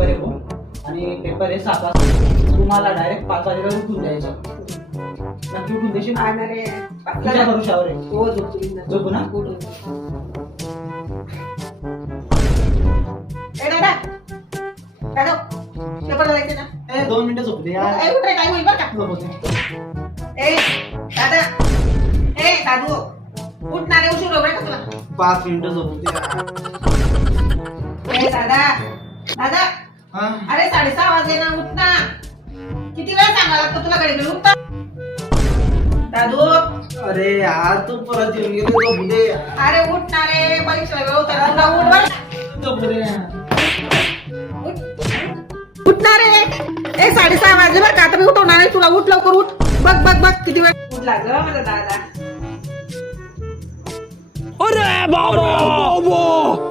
Paper आहे हो. आणि पेपर आहे 7 वाजता. तुम्हाला डायरेक्ट 5 वाजेला उठून द्यायचं. नक्की उठून देशील? रे तुझ्या भरोशावर आहे. हो झोपू ना? पेपर जायचे ना. 2 मिनिटं झोपू दे यार. उठ रे, काय होईल बरं का? दादा दादू उठणारे उशीर वगैरे का तुला? 5 मिनिटं झोपू दे यार. दादा दादा अरे 6:30 वाजले ना, उठ ना. किती वेळ सांगायला लागतो तुला घडी घडी उठता? दादू अरे यार तू परत येऊन गेली. झोपू दे. अरे उठणारे, परीक्षा वेळ होता तुला. उठ बरं. झोपू दे. उठणारे 6:30 वाजले बरं का. आता मी उठवणार आहे तुला. उठ लवकर उठ. बघ बघ बघ किती वेळ उठला ग माझा दादा. अरे बाबा